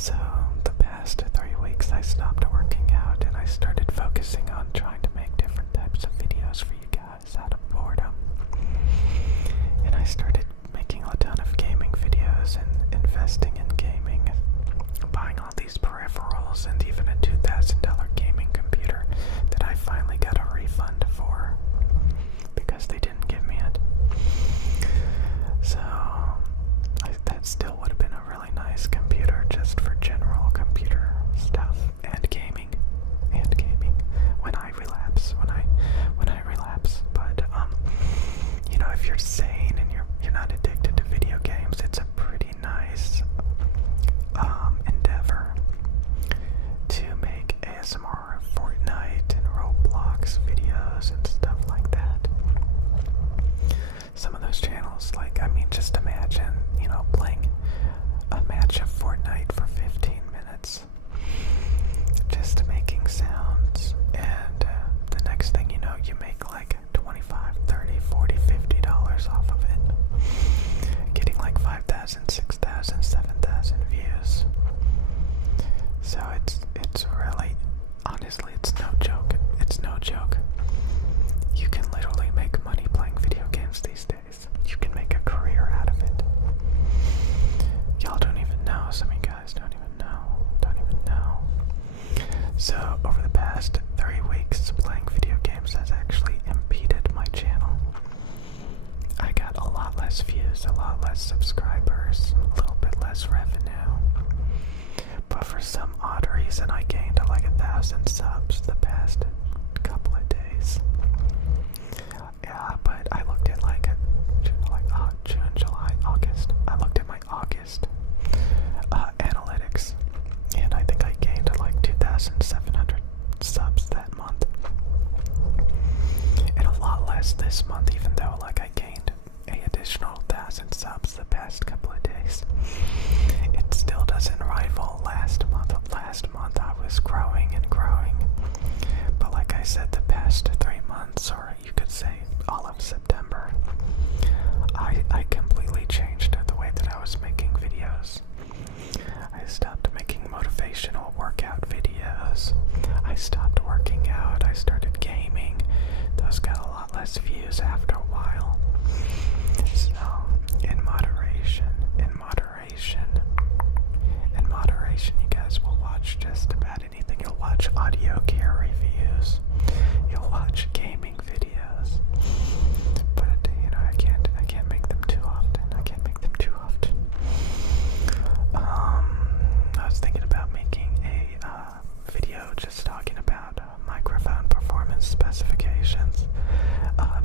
So the past 3 weeks I stopped working out and I started focusing on trying to make different types of videos for you guys out of boredom. And I started making a ton of gaming videos and investing in gaming, buying all these peripherals and even a $2,000 gaming computer that I finally got a refund for because they didn't give me it. So that still would have been a really nice computer just for general computer stuff and gaming when I relapse. But if you're sane and you're not addicted to video games, it's a pretty nice endeavor to make ASMR, Fortnite, and Roblox videos and stuff like that. Some of those channels, just imagine, playing a match of Fortnite for 15 minutes, just making sounds, and the next thing you know, you make like $25, $30, $40, $50 off of it, getting like 5,000, 6,000, 7,000 views. So it's really, honestly, it's no joke. It's no joke. You can literally make money playing video games these days. You can make a career out of it. Y'all don't even know. Some of you guys don't even know. So over the past 3 weeks, playing video games has actually impeded my channel. I got a lot less views, a lot less subscribers, a little bit less revenue. But for some odd reason, I gained like 1,000 subs the past couple of days. Yeah, but I looked at June, July, August. I looked at my August analytics, and I think I gained like 2,700 subs that month, and a lot less this month, even though I gained an additional 1,000 subs the past couple of days. It still doesn't rival last month. Last month I was growing and growing, but like I said, the past 3 months, or you could say all of September, I completely changed the way that I was making videos. I stopped making motivational workout videos. I stopped working out. I started gaming. Those got a lot less views after a while. So, in moderation, you guys will watch just about anything. You'll watch audio gear reviews. You'll watch gaming videos. But I can't make them too often. I was thinking about making a video just talking about microphone performance specifications,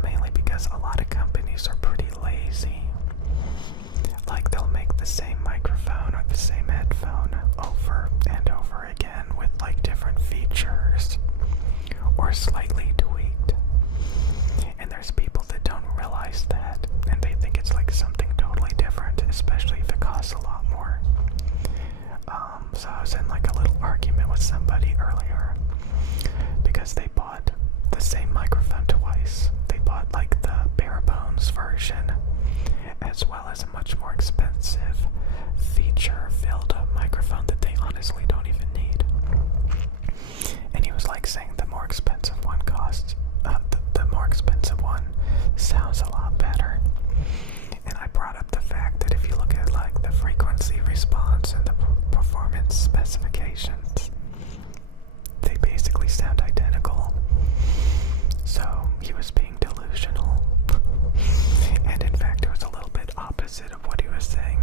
mainly because a lot of companies are pretty lazy. Like, they'll make the same microphone or the same headphone over and over again with like different features or slightly tweaked. And there's people that don't realize that, and they think it's like something totally different, especially if it costs a lot more. So I was in like a little argument with somebody earlier because they bought the same microphone twice. They bought like the bare bones version as well as a much more expensive feature-filled microphone that they honestly don't even need. And he was like saying the more expensive one the more expensive one sounds a lot better. And I brought up the fact that if you look at like the frequency response and the performance specifications, they basically sound identical. So he was being delusional. And in fact, it was a little bit opposite of what he was saying.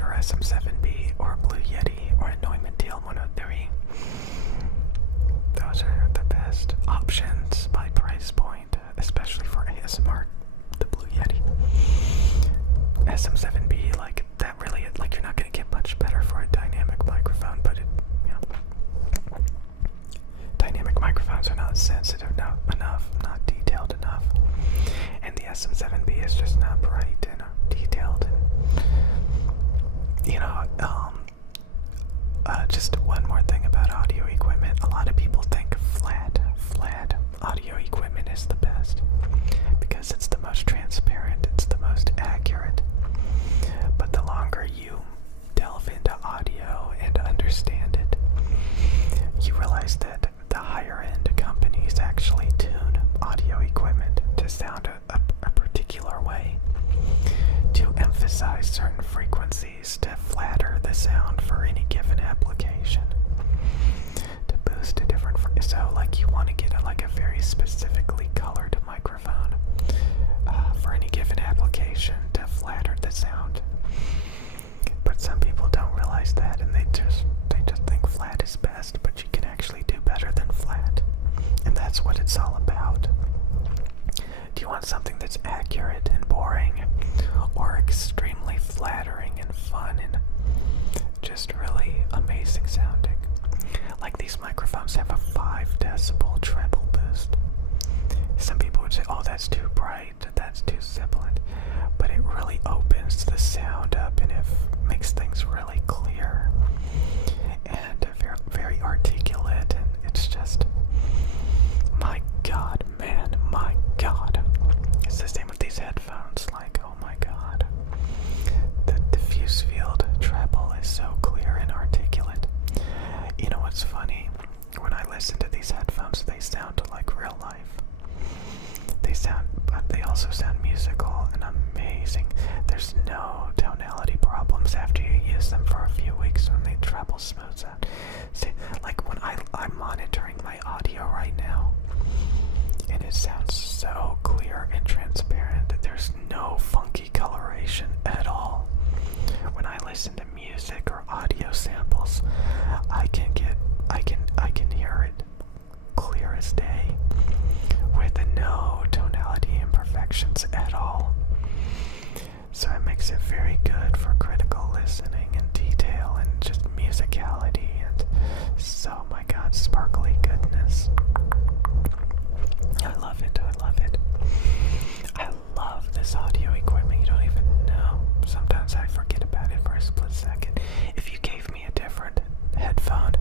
Shure SM7B or Blue Yeti or a Neumann TL103. Those are the best options by price point, especially for ASMR. The Blue Yeti. SM7B, like, that really, like, you're not going to get much better for a dynamic microphone, but dynamic microphones are not sensitive enough, not detailed enough, and the SM7B is just not bright and detailed. Just one more thing about audio equipment. A lot of people think flat audio equipment is the best because it's the most transparent, it's the most accurate. But the longer you delve into audio and understand it, you realize that the higher end companies actually tune audio equipment to sound a particular way, to emphasize certain frequencies, to flatter the sound for any given application, to boost a different so like you want to get a very specifically colored microphone for any given application to flatter the sound. But some people don't realize that, and they just think flat is best, but you can actually do better than flat. And that's what it's all about. Do you want something that's accurate and boring, or extremely flattering and fun and just really amazing sounding? Like, these microphones have a 5 decibel treble boost. Some people would say, oh, that's too bright, that's too sibilant, but it really opens the sound up and it makes things really clear and very, very articulate, and it's just, my God, man, my God. It's the same with these headphones, like, oh my God. The diffuse field treble is so clear and articulate. You know what's funny? When I listen to these headphones, they sound like real life. But they also sound musical and amazing. There's no tonality problems after you use them for a few weeks when the treble smooths out. See, like when I'm monitoring my audio right now, and it sounds so clear and transparent that there's no funky coloration at all. When I listen to music or audio samples, I can hear it clear as day with no tonality imperfections at all. So it makes it very good for critical listening and detail and just musicality and so, my God, sparkly goodness. I love it, I love it. I love this audio equipment, you don't even know. Sometimes I forget about it for a split second. If you gave me a different headphone,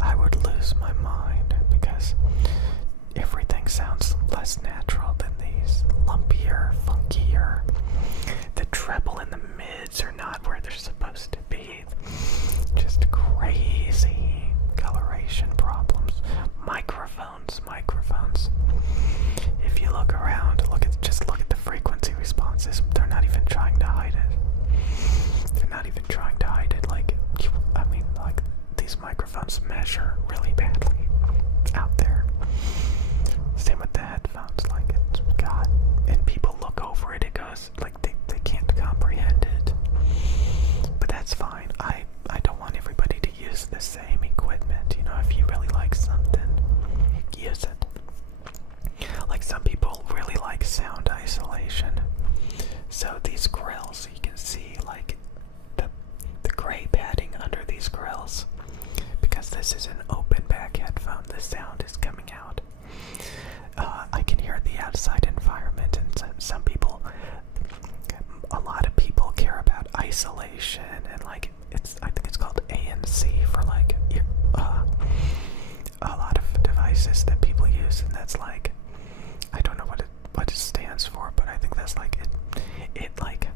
I would lose my mind because everything sounds less natural than these. Lumpier, funkier. The treble and the mids are not where they're supposed to be. Just crazy coloration problems. Microphones. If you look around, just look at the frequency responses. They're not even trying to hide it. Like, these microphones measure really badly out there. Same with the headphones, like, it's, God, and people look over it, it goes, like, they can't comprehend it. But that's fine. I don't want everybody to use the same equipment. You know, if you really like something, use it. Like, some people really like sound isolation. So these grills, you can see, like, the gray padding under these grills. Because this is an open back headphone, the sound is coming out. I can hear the outside environment, and some people, a lot of people care about isolation, and like, I think it's called ANC for like, a lot of devices that people use, and that's like, I don't know what it stands for, but I think that's like, it like,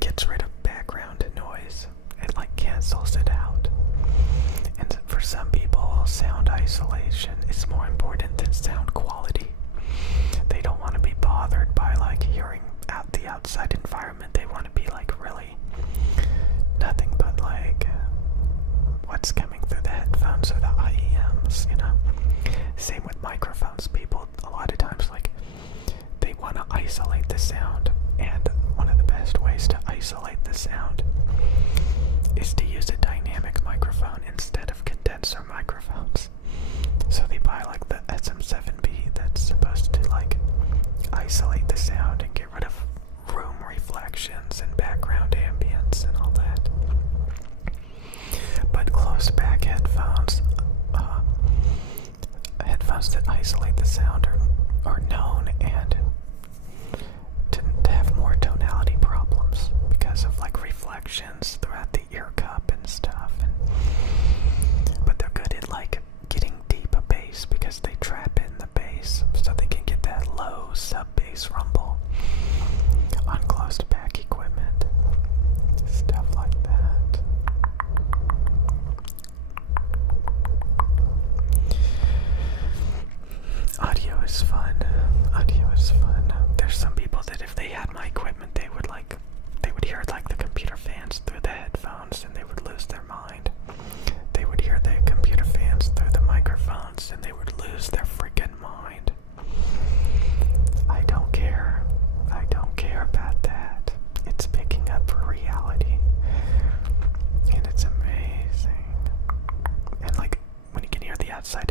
gets rid of background noise, it like cancels it out. And for some people, sound isolation is more important than sound quality. They don't want to be bothered by like hearing out the outside environment. They want to be like really nothing but like what's coming through the headphones or the IEMs, you know. Same with microphones. People a lot of times like they want to isolate the sound, and one of the best ways to isolate the sound isolate the sound are known and to have more tonality problems because of like reflections throughout the ear cup and stuff. But they're good at like getting deep bass because they trap in the bass so they can get that low sub bass rumble on closed back equipment. Stuff like that. Audio is fun. Audio is fun. There's some people that if they had my equipment, they would hear like the computer fans through the headphones and they would lose their mind. They would hear the computer fans through the microphones and they would lose their freaking mind. I don't care. I don't care about that. It's picking up for reality. And it's amazing. And like when you can hear the outside